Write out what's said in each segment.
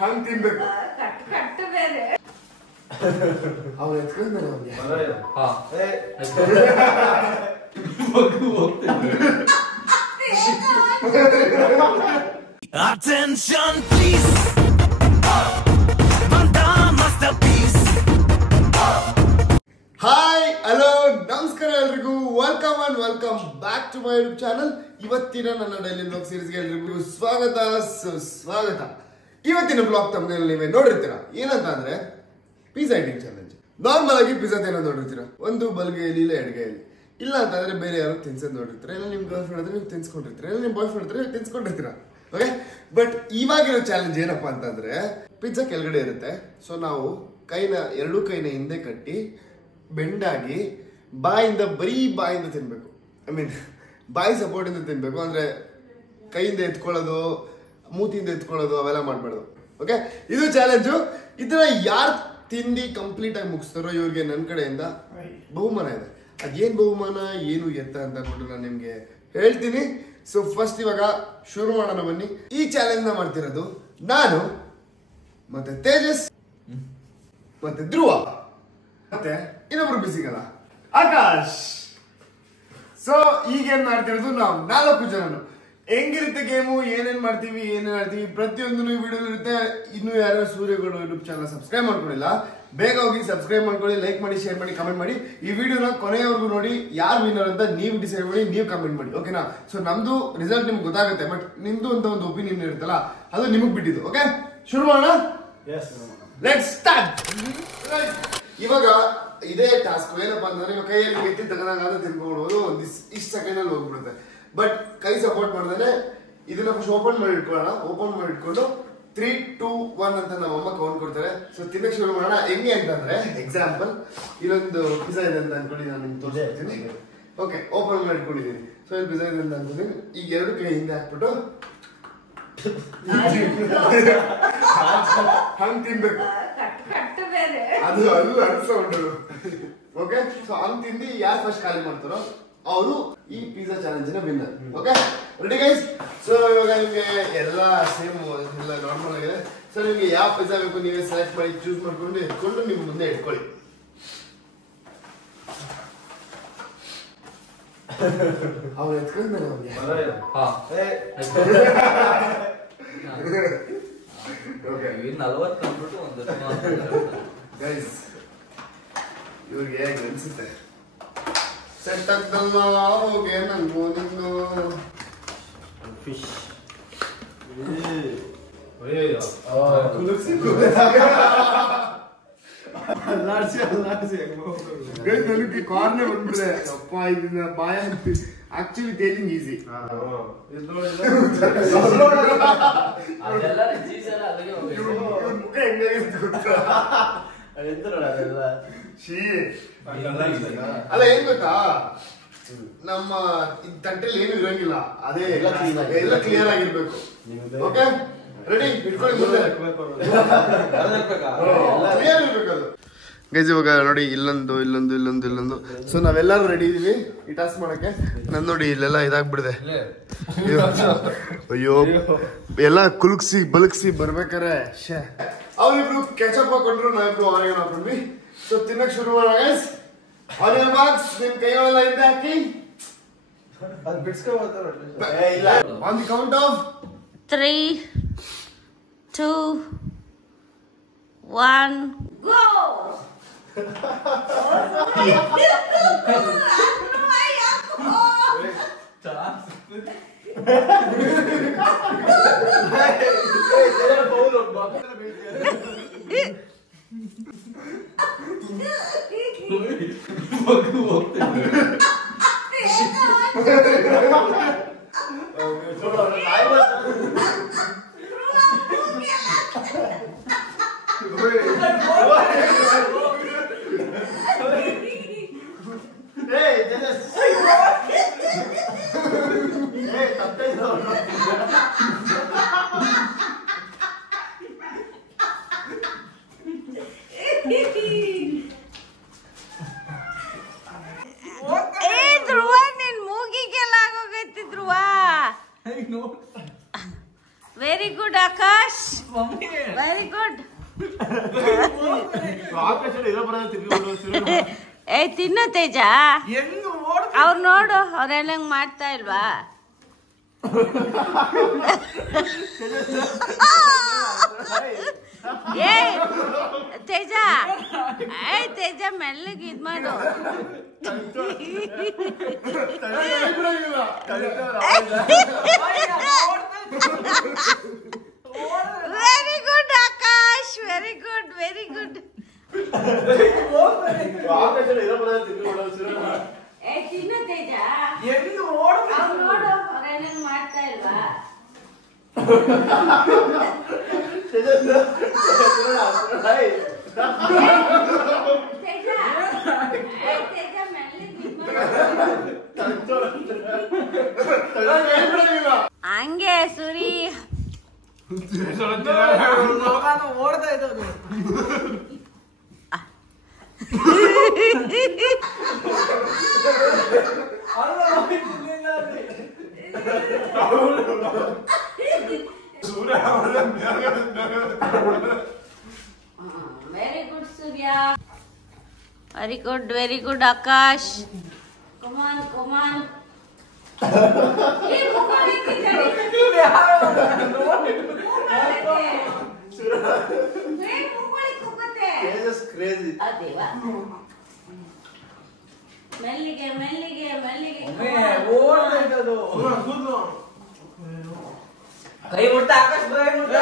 ಹಂಗ್ ತಿನ್ಬೇಕು ಅವ್ನು ಎತ್ಕೊಂಡ್ಮೇಲೆ ಅವ್ನಿಗೆ Attention please, ಹಾಯ್ ಹಲೋ ನಮಸ್ಕಾರ ಎಲ್ರಿಗೂ welcome and welcome back to my YouTube channel. ಇವತ್ತಿನ ನನ್ನ ಡೈಲಿ ಬ್ಲಾಗ್ ಸೀರೀಸ್ಗೆ ಎಲ್ರಿಗೂ ಸ್ವಾಗತ ಸುಸ್ವಾಗತ. ಇವತ್ತಿನ ಬ್ಲಾಗ್ ತಮ್ಮಲ್ಲಿ ನೀವೇ ನೋಡಿರ್ತೀರಾ ಏನಂತ ಅಂದ್ರೆ ಪಿಜ್ಜಾ ಈಟಿಂಗ್ ಚಾಲೆಂಜ್. ನಾರ್ಮಲ್ ಆಗಿ ಪಿಜ್ಜಾ ತಿನ್ನೋದು ನೋಡಿರ್ತೀರಾ, ಒಂದು ಬಲಗೈಯಲ್ಲಿ ಇಲ್ಲ ಎಡಗೈಯಲ್ಲಿ, ಇಲ್ಲ ಅಂತಂದ್ರೆ ಬೇರೆ ಯಾರು ತಿನ್ಸೋದು ನೋಡಿರ್ತೀರಾ, ಇಲ್ಲ ನಿಮ್ ಗರ್ಲ್ ಫ್ರೆಂಡ್ ಹತ್ರ ನೀವು ತಿನ್ಸ್ಕೊಂಡಿರ್ತೀರಾ, ಇಲ್ಲ ನಿಮ್ ಬಾಯ್ ಫ್ರೆಂಡ್ ಹತ್ರ ನೀವು ತಿನ್ಸ್ಕೊಂಡಿರ್ತೀರಾ. ಓಕೆ, ಬಟ್ ಇವಾಗಿರೋ ಚಾಲೆಂಜ್ ಏನಪ್ಪಾ ಅಂತಂದ್ರೆ ಪಿಜ್ಜಾ ಕೆಳಗಡೆ ಇರುತ್ತೆ. ಸೊ ನಾವು ಎರಡೂ ಕೈನ ಹಿಂದೆ ಕಟ್ಟಿ ಬೆಂಡಾಗಿ ಬರೀ ಬಾಯಿಂದ ತಿನ್ಬೇಕು. ಐ ಮೀನ್ ಬಾಯಿ ಸಪೋರ್ಟ್ ಇಂದ ತಿನ್ಬೇಕು. ಅಂದ್ರೆ ಕೈಯಿಂದ ಎತ್ಕೊಳ್ಳೋದು, ಮೂತಿಯಿಂದ ಎತ್ಕೊಳ್ಳೋದು ಅವೆಲ್ಲ ಮಾಡ್ಬಾರ್ದು. ಓಕೆ, ಇದು ಚಾಲೆಂಜು. ಇದನ್ನ ಯಾರು ತಿಂದು ಕಂಪ್ಲೀಟ್ ಆಗಿ ಮುಗಿಸ್ತಾರೋ ಇವ್ರಿಗೆ ನನ್ನ ಕಡೆಯಿಂದ ಬಹುಮಾನ ಇದೆ. ಅದೇನ್ ಬಹುಮಾನ ಏನು ಎತ್ತ ಅಂತ ಅಂದ್ಬಿಟ್ಟು ನಾನು ನಿಮ್ಗೆ ಹೇಳ್ತೀನಿ. ಸೊ ಫಸ್ಟ್ ಇವಾಗ ಶುರು ಮಾಡೋಣ ಬನ್ನಿ. ಈ ಚಾಲೆಂಜ್ ನ ಮಾಡ್ತಿರೋದು ನಾನು ಮತ್ತೆ ತೇಜಸ್ ಮತ್ತೆ ಧ್ರುವ ಮತ್ತೆ ಇನ್ನೊಬ್ರು ಸಿಗಲ್ಲ ಆಕಾಶ್. ಸೊ ಈಗ ಏನ್ ಮಾಡ್ತಿರೋದು ನಾವು 4 ಜನನು. ಹೆಂಗಿರುತ್ತೆ ಗೇಮು, ಏನೇನ್ ಮಾಡ್ತೀವಿ, ಏನೇನ್ ಆಡ್ತೀವಿ ಪ್ರತಿಯೊಂದು ವಿಡಿಯೋ ಇರುತ್ತೆ. ಇನ್ನು ಯಾರು ಸೂರ್ಯಗೌಡ ಯೂಟ್ಯೂಬ್ ಚಾನಲ್ ಸಬ್ಸ್ಕ್ರೈಬ್ ಮಾಡ್ಕೊಂಡಿಲ್ಲ, ಬೇಗ ಹೋಗಿ ಸಬ್ಸ್ಕ್ರೈಬ್ ಮಾಡ್ಕೊಳ್ಳಿ, ಲೈಕ್ ಮಾಡಿ, ಶೇರ್ ಮಾಡಿ, ಕಮೆಂಟ್ ಮಾಡಿ. ಈ ವಿಡಿಯೋನ ಕೊನೆಯವರೆಗೂ ನೋಡಿ. ಯಾರು ವಿನ್ನರ್ ಅಂತ ನೀವು ಡಿಸೈಡ್ ಮಾಡಿ, ನೀವು ಕಮೆಂಟ್ ಮಾಡಿ. ಓಕೆನಾ? ಸೊ ನಮ್ದು ರಿಸಲ್ಟ್ ನಿಮ್ಗೆ ಗೊತ್ತಾಗುತ್ತೆ, ಬಟ್ ನಿಮ್ದು ಅಂತ ಒಂದು ಒಪಿನಿಯನ್ ಇರುತ್ತಲ್ಲ, ಅದು ನಿಮಗ್ ಬಿಟ್ಟಿದ್ದು. ಓಕೆ, ಶುರು ಮಾಡೋಣ. Let's start. ಇವಾಗ ಇದೇ ಟಾಸ್ಕ್. ಏನಪ್ಪಾ ಅಂತಂದ್ರೆ ಇವಾಗ ಕೈಯಲ್ಲಿ ಎತ್ತಿ ತಗೊಂಡಾಗ ತಿನ್ಕೊಳ್ಬಹುದು, ಇಷ್ಟು ಸೆಕೆಂಡ್ ಅಲ್ಲಿ ಹೋಗ್ಬಿಡುತ್ತೆ. ಬಟ್ ಕೈ ಸಪೋರ್ಟ್ ಮಾಡಿದ್ರೆ ಇದನ್ನ ಫಸ್ಟ್ ಓಪನ್ ಮಾಡಿ ಇಟ್ಕೊಳ್ಳೋಣ. ಓಪನ್ ಮಾಡಿ ಇಟ್ಕೊಂಡು 3, 2, 1 ಅಂತ ನಮ್ಮ ಅಮ್ಮ ಕೌಂಟ್ ಕೊಡ್ತಾರೆ. ಸೊ ತಿನ್ನಕ್ಕೆ ಶುರು ಮಾಡೋಣ. ಹೆಂಗೆ ಅಂತಂದ್ರೆ ಎಕ್ಸಾಂಪಲ್ ಇಲ್ಲೊಂದು ಪಿಜ್ಜಾ ಇದೆ ಅಂತ ಅನ್ಕೊಳ್ಳಿ, ನಾನು ನಿಮ್ಗೆ ತೋರಿಸ್ತೀನಿ. ಓಕೆ, ಓಪನ್ ಮಾಡಿ ಇಟ್ಕೊಂಡಿದ್ದೀನಿ. ಸೊ ಇಲ್ಲಿ ಪಿಜ್ಜಾ ಇದೆ ಅಂತ ಅನ್ಕೊಂಡಿದ್ದೀನಿ. ಈಗ 2 ಕೈ ಹಿಂದೆ ಹಾಕ್ಬಿಟ್ಟು ಹಂಗ್ ತಿನ್ಬೇಕು. ಅದು ಅನ್ಸೌಂಡು. ಓಕೆ, ಸೊ ಹಂಗ್ ತಿಂದು ಯಾರು ಫಸ್ಟ್ ಖಾಲಿ ಮಾಡ್ತಾರೋ ಅವರು ಈ ಪಿಜ್ಜಾ ಚಾಲೆಂಜ್ ನ winner. Okay, ready guys? So ಇವಾಗ ನಿಮ್ಗೆ ಎಲ್ಲ ಸೇಮ್ ಎಲ್ಲ ನಾರ್ಮಲ್ ಆಗಿದೆ. ಸೊ ನಿಮ್ಗೆ ಯಾವ ಪಿಜ್ಜಾ ಬೇಕು ನೀವೇ ಸೆಲೆಕ್ಟ್ ಮಾಡಿ ಚೂಸ್ ಮಾಡ್ಕೊಂಡು ಇಟ್ಕೊಂಡು ನಿಮ್ ಮುಂದೆ ಇಟ್ಕೊಳ್ಳಿ. ಅವ್ರು ಎತ್ಕೊಂಡ್ಮೇಲೆ ಅವ್ರಿಗೆ ಗೈಸ್ ಇವ್ರಿಗೆ ಹೇಗೆ ಅನ್ಸುತ್ತೆ? ಸೆಟ್ ಆಗ್ತಲ್ವ ಹೋಗಿ ನಂಗು ನಿಂಗು ಫಿಶ್ ನನಗೆ ಕಾರ್ನೇ ಬಂದ್ಬಿಟ್ರೆ ಅಪ್ಪ ಇದನ್ನ ಬಾಯ ಆಕ್ಚುಲಿ ಟೇಲಿಂಗ್ ಈಸಿ. ಮುಖ ಹೆಂಗಾಗಿರುತ್ತೆ ಗೊತ್ತಾ? ಅಲ್ಲ ಏನ್ ಗೊತ್ತಾ, ನಮ್ಮ ತಟ್ಟೆಲಿ ಏನು ಇರಂಗಿಲ್ಲ, ಅದೇ ಎಲ್ಲ ಕ್ಲಿಯರ್ ಆಗಿರ್ಬೇಕು. Okay, ready? ಇಟ್ಕೊಳ್ಳಿ. ಕ್ಲಿಯರ್ ಇರ್ಬೇಕು ಅದು. ಗೈಸ್ ಇವಾಗ ನೋಡಿ ಇಲ್ಲೊಂದು ಇಲ್ಲೊಂದು ಇಲ್ಲೊಂದು ಇಲ್ಲೊಂದು. ಸೊ ನಾವೆಲ್ಲರೂ ರೆಡಿ ಇದೀವಿ ಈ ಟಾಸ್ಕ್ ಮಾಡಕ್ಕೆ. ನನ್ ನೋಡಿ ಇಲ್ಲೆಲ್ಲ ಇದಾಗ್ಬಿಡಿದೆ. ಅಯ್ಯೋ, ಎಲ್ಲ ಕುಲ್ಕ್ಸಿ ಬಲ್ಕ್ಸಿ ಬರ್ಬೇಕಾರೆ ಅವ್ರಿಬ್ರು ಕೆಚಪ್ ಹಾಕೊಂಡ್ರು, ನಾವಿಬ್ರು ಆನಿಯನ್ ಹಾಕೊಂಡ್ವಿ. ಸೊ ತಿನ್ನಕ್ ಶುರು ಮಾಡೋಣ ಗೈಸ್. ಆನಿಯನ್ ಬಾಕ್ಸ್ ನಿಮ್ ಕೈಯೆಲ್ಲ ಹಿಂದೆ ಹಾಕಿ on the count of 3, 2, 1 go. Very good Akash very good ಏ ತಿನ್ನು ತೇಜ ಅವ್ರು ನೋಡು ಅವ್ರೆಲ್ಲ ಮಾಡ್ತಾ ಇಲ್ವಾ ಏ ತೇಜ ತೇಜ ಮೆಲ್ಲಗೆ ಇದ್ ಮಾಡು very good Akash very good very good ತಿನ್ನು ತೇಜ ಅವ್ರು ನೋಡು ಅವ್ರೆಲ್ಲ ಮಾಡ್ತಾ ಇಲ್ವಾ ಹಂಗೆ ಸುರಿ ಓಡ್ತಾ ಇದ್ದದು ವೆರಿ ಗುಡ್ ಸೂರ್ಯ ವೆರಿ ಗುಡ್ ಆಕಾಶ್ ಕಮಾನ್ ಕಮಾನ್ ಮೆಲ್ಲಿಗೆ ಮೆಲ್ಲಿಗೆ ಮೆಲ್ಲಿಗೆ ಓಡ್ತಾ ಇದ್ದದು ಕೈ ಮುಟ್ಟ ಆಕಾಶ್ ಕೈ ಮುಟ್ಟ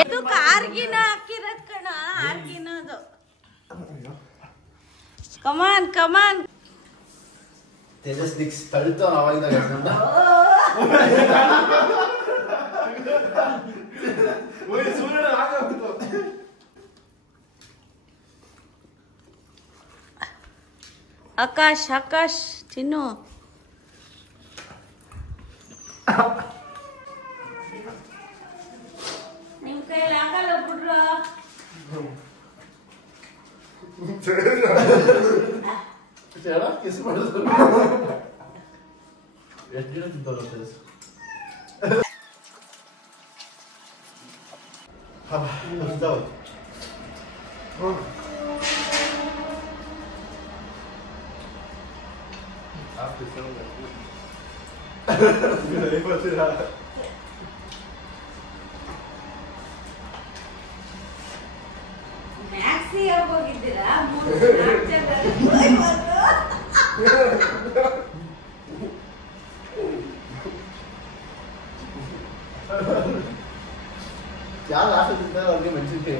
ಇದು ಕಾರ್ಗಿನ ಹಾಕಿರೋದ್ ಕಣ ಆರ್ಗಿನದು ಕಮಾನ್ ಕಮಾನ್ ತೇಜಸ್ ದಿಕ್ಸ್ ತಳ್ತಾವ ಅವಾಗಿದ್ದಾಗ ಆಕಾಶ್ ಆಕಾಶ್ ತಿನ್ನು ನಿಮ್ ಕೈಲಿ ಆಗಲ್ಲ ಬಿಡ್ರ ಕಿಸ್ ಮಾಡೋದು ಎಷ್ಟು ದಿನ ತಿಂತಾರ ತೇಜಸ್ ಮ್ಯಾಕ್ಸಿ ಹೋಗಿದ್ದೀರಾ ಯಾರು ಆಸೆ ತಿಂತಾರೆ ಅವ್ರಿಗೆ ಮೆಣಸಿನ್ಕಾಯಿ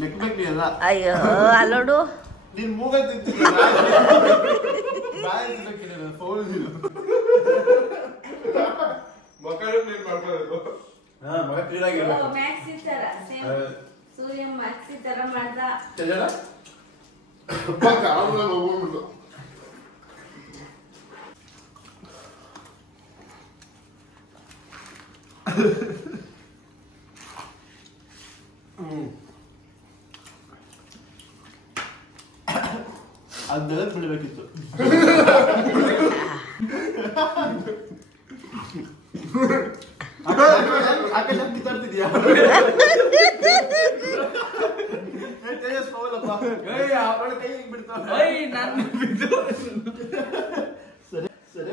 ಲೆಕ್ಕಬೇಕು ಎಲ್ಲ ಅಯ್ಯೋ ಅಲ್ಲೋಡು ನೀನ್ ಮೂಗ ತಿಂತೀನಿ ಫೋನ್ ಮಗ ಕ್ಲೀನ್ ಆಗಿರ್ಬೇಕು ಮ್ಯಾಕ್ಸಿ ತರ ಸೂರ್ಯ ಮ್ಯಾಕ್ಸಿ ತರ ಮಾಡ್ದ ಅದ್ ಬೆಳೆದ್ ಬಿಡ್ಬೇಕಿತ್ತು ಕಿತ್ತಾಡ್ತಿದ್ಯಾ ತೇಜಸ್ ಪೌಲಪ್ಪ ಕೈ ಹಿಂಗ್ ಬಿಡ್ತಾವ ಸರಿ ಸರಿ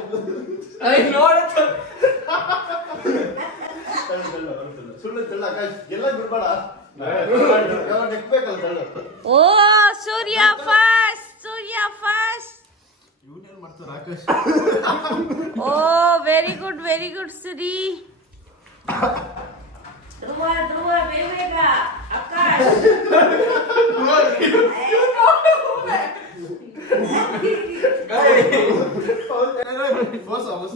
ಸುಳ್ಳು ತೆಳ್ಳ ಎಲ್ಲ ಬಿಡ್ಬೇಡ ನೆಕ್ಬೇಕಲ್ಲ ತೆಳ್ಳು ಓ ಸೂರ್ಯ ಫಾಸ್ಟ್ ಸೂರ್ಯ ಫಾಸ್ಟ್ ಇವನೇನ್ ಮಾಡ್ತಾರ ಆಕಾಶ್ ಓ ವೆರಿ ಗುಡ್ ಸುರಿ ಧ್ರುವ ಧ್ರುವ ಬೇಗ ಆಕಾಶ್ ಮೋಸ ಮೋಸ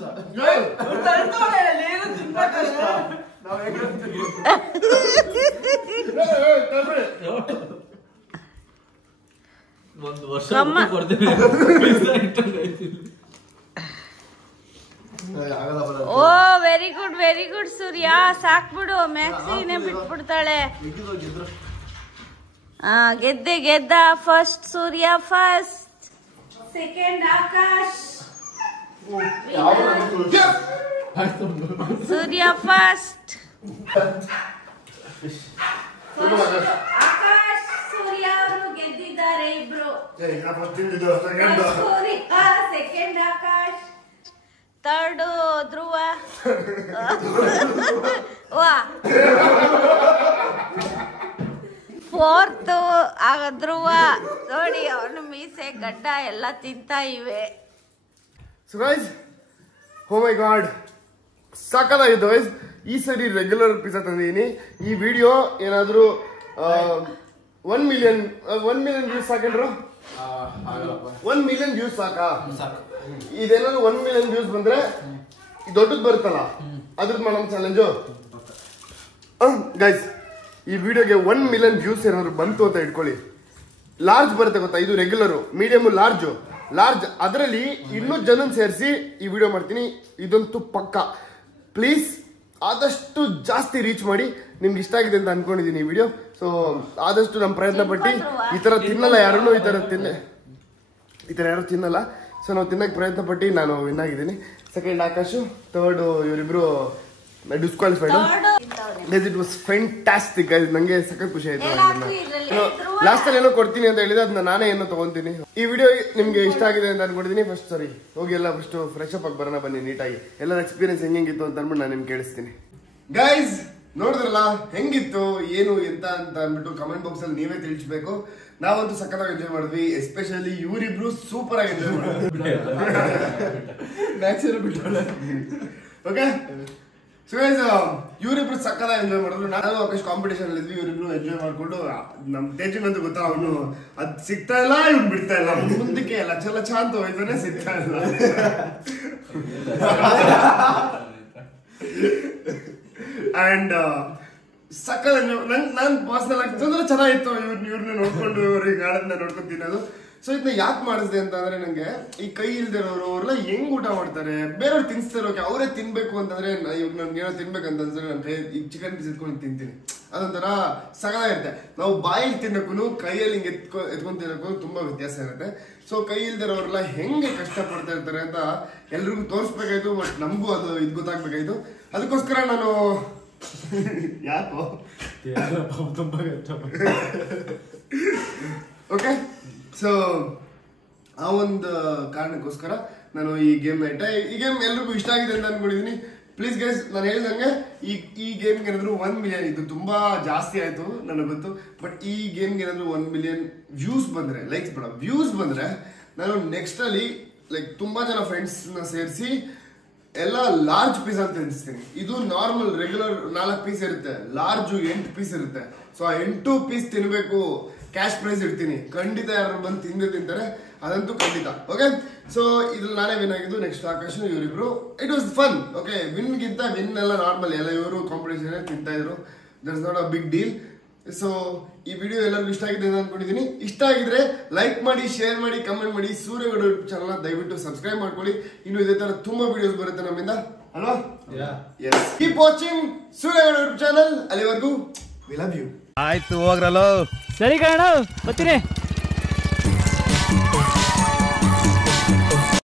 ಒಂದು ವರ್ಷ ಕಮ್ಮ. ಕೊಡ್ತೇವೆ ಓ ವೆರಿ ಗುಡ್ ವೆರಿ ಗುಡ್ ಸೂರ್ಯ. ಸಾಕ್ಬಿಡು, ಮ್ಯಾಕ್ಸಿನೇ ಬಿಟ್ಬಿಡ್ತಾಳೆ. ಗೆದ್ದ. ಫಸ್ಟ್ ಸೂರ್ಯ, ಫಸ್ಟ್. ಸೆಕೆಂಡ್ ಆಕಾಶ್. ಸೂರ್ಯ ಫಸ್ಟ್. ಆಕಾಶ್ ಸೂರ್ಯ ಅವರು ಗೆದ್ದಿದ್ದಾರೆ ಇಬ್ರು. ಸೆಕೆಂಡ್ ಆಕಾಶ್, ಥರ್ಡ್ ಧ್ರುವ, ಫೋರ್ತ್ ಧ್ರುವ. ನೋಡಿ ಅವನು ಮೀಸೆ ಗಡ್ಡ ಎಲ್ಲ ತಿಂತಾ ಇವೆ. ಸೊ ಗೈಸ್, ಓ ಮೈ ಗಾಡ್, ಸಾಕಾಗಿತ್ತು ಗೈಸ್. ಈ ಸರಿ ರೆಗ್ಯುಲರ್ ಪಿಜ್ಜಾ ತಂದಿದ್ದೀನಿ. ಈ ವಿಡಿಯೋ ಏನಾದರೂ 1 ಮಿಲಿಯನ್ ವ್ಯೂಸ್ ಸಾಕಂಡ್ರು? 1 ಮಿಲಿಯನ್ ವ್ಯೂಸ್ ಸಾಕಾ? ಇದೇನಾದ್ರು 1 ಮಿಲಿಯನ್ ವ್ಯೂಸ್ ಬಂದ್ರೆ ದೊಡ್ಡದು ಬರುತ್ತಲ್ಲ, ಅದ್ರದ್ದು ಮಾಡೋಣ ಚಾಲೆಂಜು. ಗೈಸ್, ಈ ವಿಡಿಯೋಗೆ 1 ಮಿಲಿಯನ್ ವ್ಯೂಸ್ ಏನಾದ್ರು ಬಂತು ಅಂತ ಇಟ್ಕೊಳ್ಳಿ. ಲಾರ್ಜ್ ಬರುತ್ತೆ ಗೊತ್ತಾ, ಇದು ರೆಗ್ಯುಲರು, ಮೀಡಿಯಮ್, ಲಾರ್ಜ್ ಅದರಲ್ಲಿ ಇನ್ನೂ ಜನನ್ ಸೇರಿಸಿ ಈ ವಿಡಿಯೋ ಮಾಡ್ತೀನಿ. ಇದಂತೂ ಪಕ್ಕ. ಪ್ಲೀಸ್ ಆದಷ್ಟು ಜಾಸ್ತಿ ರೀಚ್ ಮಾಡಿ. ನಿಮ್ಗೆ ಇಷ್ಟ ಆಗಿದೆ ಅಂತ ಅನ್ಕೊಂಡಿದ್ದೀನಿ ಈ ವಿಡಿಯೋ. ಸೊ ಆದಷ್ಟು ನಮ್ಮ ಪ್ರಯತ್ನ ಪಟ್ಟು ಈ ಥರ ತಿನ್ನಲ್ಲ ಯಾರೂ, ಈ ಥರ ಯಾರು ತಿನ್ನಲ್ಲ. ಸೊ ನಾವು ತಿನ್ನಕ್ಕೆ ಪ್ರಯತ್ನ ಪಟ್ಟು ನಾನು ವಿನ್ ಆಗಿದ್ದೀನಿ. ಸೆಕೆಂಡ್ ಆಕಾಶು, ಥರ್ಡ್ ಇವರಿಬ್ರು disqualified. It was fantastic guys. ನಂಗೆ ಸಖತ್ ಖುಷಿ ಆಯ್ತು. ಲಾಸ್ಟ್ ಅಲ್ಲಿ ಏನೋ ಕೊಡ್ತೀನಿ ಅಂತ ಹೇಳಿದ್ರೆ ಅದನ್ನ ನಾನೇ ಏನೋ ತಗೊಂತೀನಿ. ಈ ವಿಡಿಯೋ ನಿಮ್ಗೆ ಇಷ್ಟ ಆಗಿದೆ ಅಂತ ಅನ್ಕೊಂಡಿದ್ದೀನಿ. ಹೋಗಿ ಎಲ್ಲ ಫಸ್ಟ್ ಫ್ರೆಶ್ ಅಪ್ ಆಗಿ ಬರೋಣ ಬನ್ನಿ ನೀಟಾಗಿ. ಎಲ್ಲರ ಎಕ್ಸ್ಪೀರಿಯನ್ಸ್ ಹೆಂಗಿತ್ತು ಅಂತ ಅಂದ್ಬಿಟ್ಟು ನಾನು ನಿಮ್ಗೆ ಕೇಳಿಸ್ತೀನಿ. ಗೈಸ್, ನೋಡಿದ್ರಲ್ಲ ಹೆಂಗಿತ್ತು, ಏನು ಎಂತ ಅಂತ ಅಂದ್ಬಿಟ್ಟು ಕಮೆಂಟ್ ಬಾಕ್ಸ್ ಅಲ್ಲಿ ನೀವೇ ತಿಳಿಸ್ಬೇಕು. ನಾವಂತೂ ಸಖತ್ತಾಗಿ ಎಂಜಾಯ್ ಮಾಡಿದ್ವಿ. ಎಸ್ಪೆಷಲಿ ಇವರಿಬ್ರು ಸೂಪರ್ ಆಗಿ ಎಂಜಾಯ್ ಮಾಡಿದ್ವಿ. ಓಕೆ, ಸೊ ಗೈಸ್, ಇವರಿಬ್ರು ಸಕ್ಕತ್ತಾಗಿ ಎಂಜಾಯ್ ಮಾಡಿದ್ರು. ನಾನು ಆಕಾಶ್ ಕಾಂಪಿಟೇಷನ್ ಅಲ್ಲಿ ಇದ್ವಿ. ಇವರಿಬ್ರು ಎಂಜಾಯ್ ಮಾಡ್ಕೊಂಡು ನಮ್ ತೇಜಂಗಂತೂ ಗೊತ್ತಾ, ಅವನು ಅದ್ ಸಿಗ್ತಾ ಇಲ್ಲ, ಇವ್ನು ಬಿಡ್ತಾ ಇಲ್ಲ, ಮುಂದಕ್ಕೆ ಲಚ ಅಂತ ಹೋಯ್ತಾನೆ, ಸಿಗ್ತಾ ಇಲ್ಲ. ಅಂಡ್ ಸಕ್ಕತ್ ನನ್ ಪರ್ಸನಲ್ ಆಗಿ ತೊಂದ್ರೆ ಚೆನ್ನಾಗಿತ್ತು. ಇವ್ರನ್ನ ನೋಡ್ಕೊಂಡು ಇವ್ರಿಗೆ ಆಡೋದನ್ನ ನೋಡ್ಕೊಂಡು ತಿನ್ನೋದು. ಸೊ ಇದನ್ನ ಯಾಕೆ ಮಾಡಿಸಿದೆ ಅಂತ ಅಂದ್ರೆ, ನಂಗೆ ಈ ಕೈ ಇಲ್ದಿರೋರು ಅವ್ರೆಲ್ಲ ಹೆಂಗ್ ಊಟ ಮಾಡ್ತಾರೆ, ಬೇರೆಯವ್ರು ತಿನ್ಸ್ತಿರೋಕೆ ಅವರೇ ತಿನ್ಬೇಕು ಅಂತಂದ್ರೆ, ಇವಾಗ ನನ್ಗೆ ಏನೋ ತಿನ್ಬೇಕಂತ ಅನ್ಸಿದ್ರೆ ನನ್ನ ಕೈ ಈಗ ಚಿಕನ್ ಪೀಸ್ ಎತ್ಕೊಂಡು ತಿಂತೀನಿ. ಅದೊಂಥರ ಸಗದಾಗಿರುತ್ತೆ. ನಾವು ಬಾಯಿಗೆ ತಿನ್ನಕ್ಕೂ ಕೈಯಲ್ಲಿ ಹಿಂಗೆ ಎತ್ಕೊಂಡು ತಿನ್ನಕ್ಕೂ ತುಂಬಾ ವ್ಯತ್ಯಾಸ ಇರುತ್ತೆ. ಸೊ ಕೈ ಇಲ್ದಿರೋರೆಲ್ಲ ಹೆಂಗೆ ಕಷ್ಟಪಡ್ತಾ ಇರ್ತಾರೆ ಅಂತ ಎಲ್ರಿಗೂ ತೋರಿಸ್ಬೇಕಾಯ್ತು. ಬಟ್ ನಮಗೂ ಅದು ಇದು ಗೊತ್ತಾಗ್ಬೇಕಾಯ್ತು. ಅದಕ್ಕೋಸ್ಕರ ನಾನು ಯಾಕೋ ಓಕೆ, ಸೊ ಆ ಒಂದು ಕಾರಣಕ್ಕೋಸ್ಕರ ನಾನು ಈ ಗೇಮ್ ಇಟ್ಟೆ. ಈ ಗೇಮ್ ಎಲ್ರಿಗೂ ಇಷ್ಟ ಆಗಿದೆ ಅಂತ ಅನ್ಕೊಂಡಿದ್ದೀನಿ. ಪ್ಲೀಸ್ ಗೈಸ್, ನಾನು ಹೇಳ್ದಂಗೆ ಈ ಗೇಮ್ಗೆ ಏನಾದ್ರು 1 ಮಿಲಿಯನ್, ಇದು ತುಂಬಾ ಜಾಸ್ತಿ ಆಯ್ತು ನನಗೆ ಗೊತ್ತು, ಬಟ್ ಈ ಗೇಮ್ಗೆ ಏನಾದ್ರು 1 ಮಿಲಿಯನ್ ವ್ಯೂಸ್ ಬಂದ್ರೆ, ಲೈಕ್ಸ್ ಬೇಡ, ವ್ಯೂಸ್ ಬಂದ್ರೆ ನಾನು ನೆಕ್ಸ್ಟ್ ಅಲ್ಲಿ ತುಂಬಾ ಜನ ಫ್ರೆಂಡ್ಸ್ ನ ಸೇರಿಸಿ ಎಲ್ಲ ಲಾರ್ಜ್ ಪೀಸ್ ಅಂತ ತಿನ್ನಿಸ್ತೀನಿ. ಇದು ನಾರ್ಮಲ್ ರೆಗ್ಯುಲರ್ 4 ಪೀಸ್ ಇರುತ್ತೆ, ಲಾರ್ಜ್ 8 ಪೀಸ್ ಇರುತ್ತೆ. ಸೊ ಆ 8 ಪೀಸ್ ತಿನ್ಬೇಕು, ಕ್ಯಾಶ್ ಪ್ರೈಸ್ ಇಡ್ತೀನಿ. ಖಂಡಿತ ಯಾರು ಬಂದು ತಿಂತಾರೆ, ಅದಂತೂ ಖಂಡಿತ. ಓಕೆ, ಸೊ ಇದ್ರಲ್ಲಿ ನಾನೇ ವಿನ್ ಆಗಿದ್ದು, ನೆಕ್ಸ್ಟ್ ಆಕಾಶ್ ಇವರಿಬ್ರು. It was fun. Okay, win ಎಲ್ಲ ನಾರ್ಮಲ್, ಎಲ್ಲ ಇವರು ಕಾಂಪಿಟೇಷನ್ ತಿಂತಾ ಇದ್ರು. That is not a big deal. So ಈ ವಿಡಿಯೋ ಎಲ್ಲರಿಗೂ ಇಷ್ಟ ಆಗಿದೆ ಅಂತ ಅನ್ಕೊಂಡಿದ್ದೀನಿ. ಇಷ್ಟ ಆಗಿದ್ರೆ ಲೈಕ್ ಮಾಡಿ, ಶೇರ್ ಮಾಡಿ, ಕಮೆಂಟ್ ಮಾಡಿ. ಸೂರ್ಯಗೌಡ ಚಾನಲ್ ದಯವಿಟ್ಟು ಸಬ್ಸ್ಕ್ರೈಬ್ ಮಾಡ್ಕೊಳ್ಳಿ. ಇನ್ನು ಇದೇ ತರ ತುಂಬಾ ವಿಡಿಯೋಸ್ ಬರುತ್ತೆ ನಮ್ಮಿಂದ ಅಲ್ವಾ? Keep watching Suryagowda channel. ಅಲ್ಲಿವರೆಗೂ ವಿ ಲವ್ ಯು. ಆಯ್ತು ಹೋಗ್ರಲ್ಲ, ಸರಿ ಕಾರಣ ಬರ್ತೀನಿ.